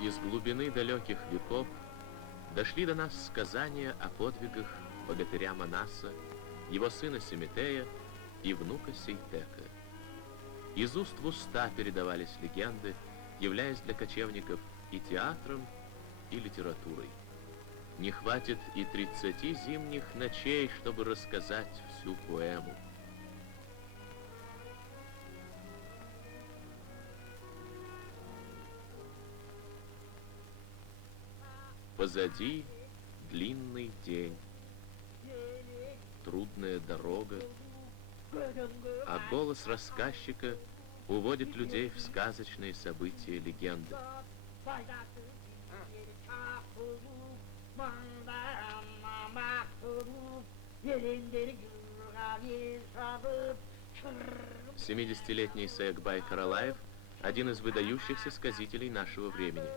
Из глубины далеких веков дошли до нас сказания о подвигах богатыря Манаса, его сына Семетея и внука Сейтека. Из уст в уста передавались легенды, являясь для кочевников и театром, и литературой. Не хватит и 30 зимних ночей, чтобы рассказать всю поэму. Позади длинный день, трудная дорога, а голос рассказчика уводит людей в сказочные события легенды. Семидесятилетний Саякбай Каралаев – один из выдающихся сказителей нашего времени.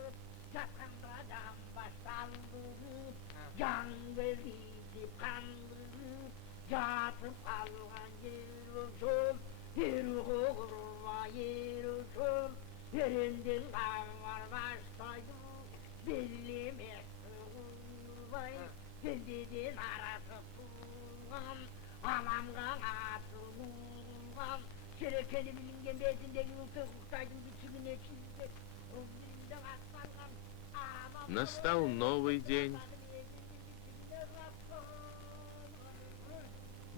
Настал новый день.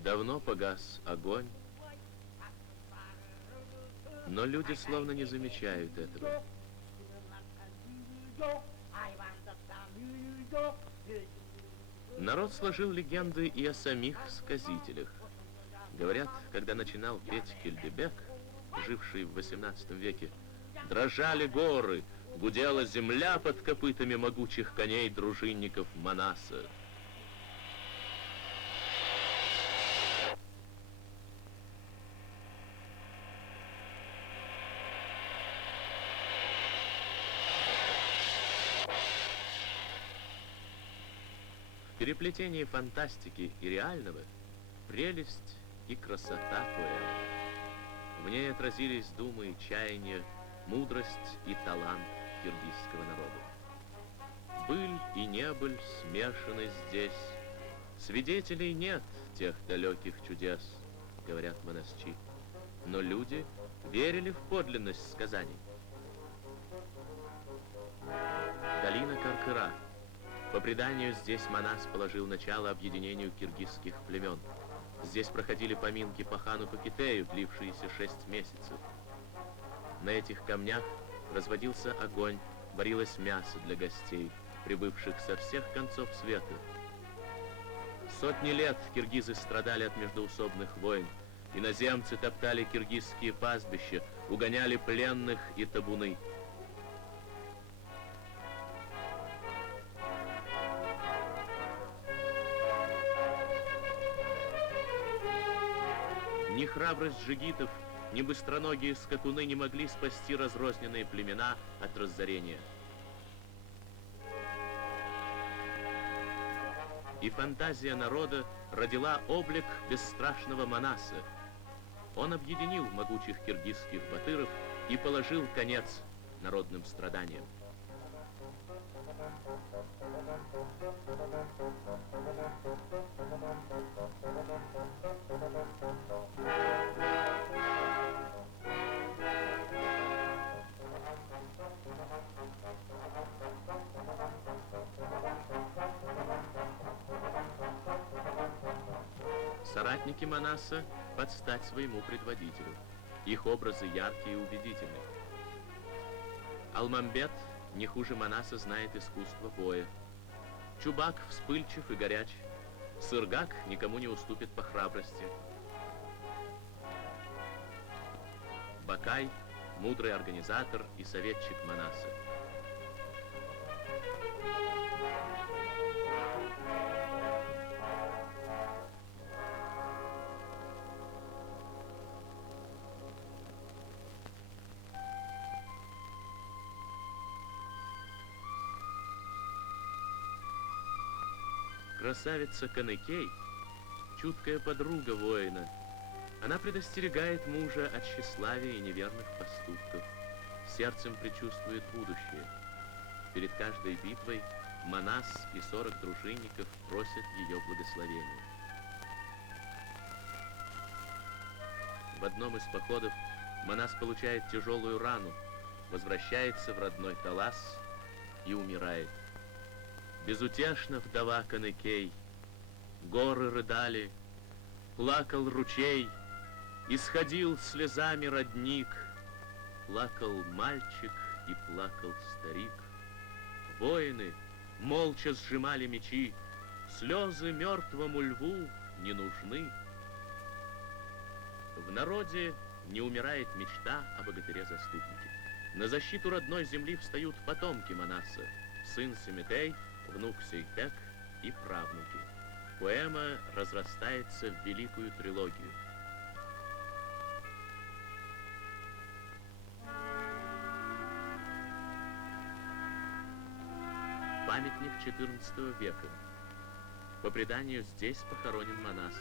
Давно погас огонь, но люди словно не замечают этого. Народ сложил легенды и о самих сказителях. Говорят, когда начинал петь Кильдебек, живший в XVIII веке, дрожали горы, гудела земля под копытами могучих коней дружинников Манаса. В переплетении фантастики и реального прелесть и красота поэмы. В ней отразились думы и чаяния, мудрость и талант киргизского народа. Быль и небыль смешаны здесь. Свидетелей нет тех далеких чудес, говорят монастчи. Но люди верили в подлинность сказаний. Долина Каркыра. По преданию, здесь Манас положил начало объединению киргизских племен. Здесь проходили поминки по хану Кокитею, длившиеся 6 месяцев. На этих камнях разводился огонь, варилось мясо для гостей, прибывших со всех концов света. Сотни лет киргизы страдали от междоусобных войн. Иноземцы топтали киргизские пастбища, угоняли пленных и табуны. Ни храбрость джигитов, ни быстроногие скакуны не могли спасти разрозненные племена от разорения. И фантазия народа родила облик бесстрашного Манаса. Он объединил могучих киргизских батыров и положил конец народным страданиям. Соратники Манаса под стать своему предводителю. Их образы яркие и убедительны. Алмамбет не хуже Манаса знает искусство боя. Чубак вспыльчив и горяч. Сыргак никому не уступит по храбрости. Бакай — мудрый организатор и советчик Манаса. Красавица Каныкей, чуткая подруга воина, она предостерегает мужа от тщеславия и неверных поступков, сердцем предчувствует будущее. Перед каждой битвой Манас и 40 дружинников просят ее благословения. В одном из походов Манас получает тяжелую рану, возвращается в родной Талас и умирает. Безутешна вдова Каныкей, горы рыдали, плакал ручей, исходил слезами родник, плакал мальчик и плакал старик. Воины молча сжимали мечи, слезы мертвому льву не нужны. В народе не умирает мечта о богатыре-заступнике. На защиту родной земли встают потомки Манаса, сын Семетей, внук Сейтек и правнуки. Поэма разрастается в великую трилогию. Памятник XIV века. По преданию, здесь похоронен Манас.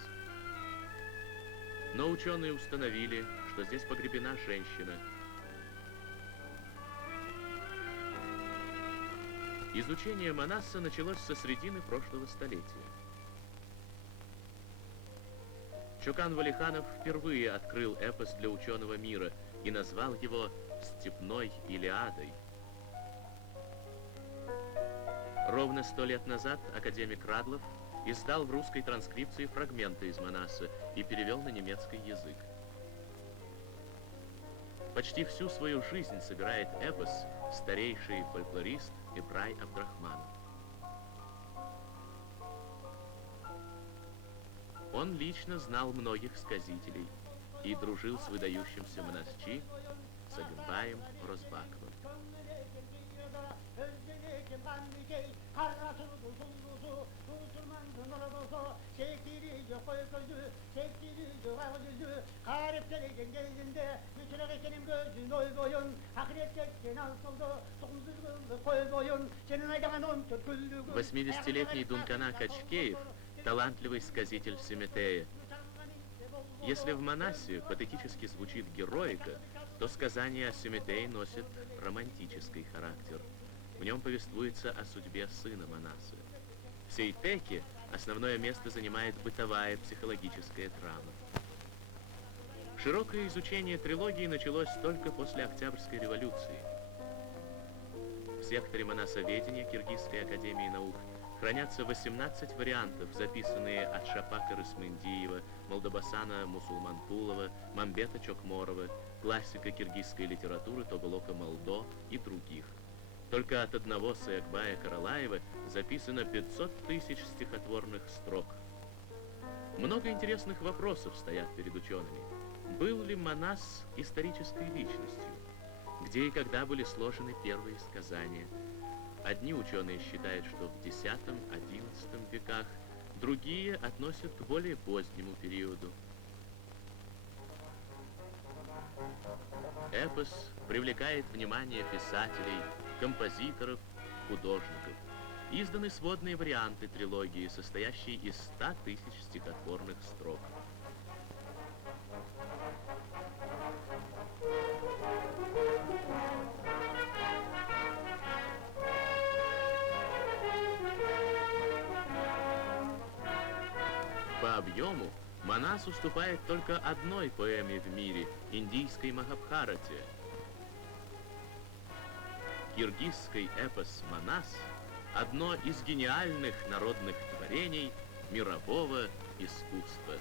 Но ученые установили, что здесь погребена женщина. Изучение Манаса началось со середины прошлого столетия. Чокан Валиханов впервые открыл эпос для ученого мира и назвал его «Степной Илиадой». Ровно 100 лет назад академик Радлов издал в русской транскрипции фрагменты из Манаса и перевел на немецкий язык. Почти всю свою жизнь собирает эпос старейший фольклорист Ибрай Абдрахманов. Он лично знал многих сказителей и дружил с выдающимся монасчи Сагынбаем Розбаковым. Восьмидесятилетний Дункана Качкеев – талантливый сказитель Семетея. Если в Манасе патетически звучит героика, то сказание о Семетее носит романтический характер. В нем повествуется о судьбе сына Манаса. В Сейтеке основное место занимает бытовая психологическая драма. Широкое изучение трилогии началось только после Октябрьской революции. В секторе монасоведения Киргизской академии наук хранятся 18 вариантов, записанные от Шапака Рысмындиева, Молдобасана Мусулмантулова, Мамбета Чокморова, классика киргизской литературы Тоголока Молдо и других. Только от одного Саякбая Каралаева записано 500 тысяч стихотворных строк. Много интересных вопросов стоят перед учеными. Был ли Манас исторической личностью? Где и когда были сложены первые сказания? Одни ученые считают, что в X-XI веках, другие относят к более позднему периоду. Эпос привлекает внимание писателей, композиторов, художников. Изданы сводные варианты трилогии, состоящие из 100 тысяч стихотворных строк. По объему Манас уступает только одной поэме в мире – индийской Махабхарате. Киргизский эпос «Манас» – одно из гениальных народных творений мирового искусства.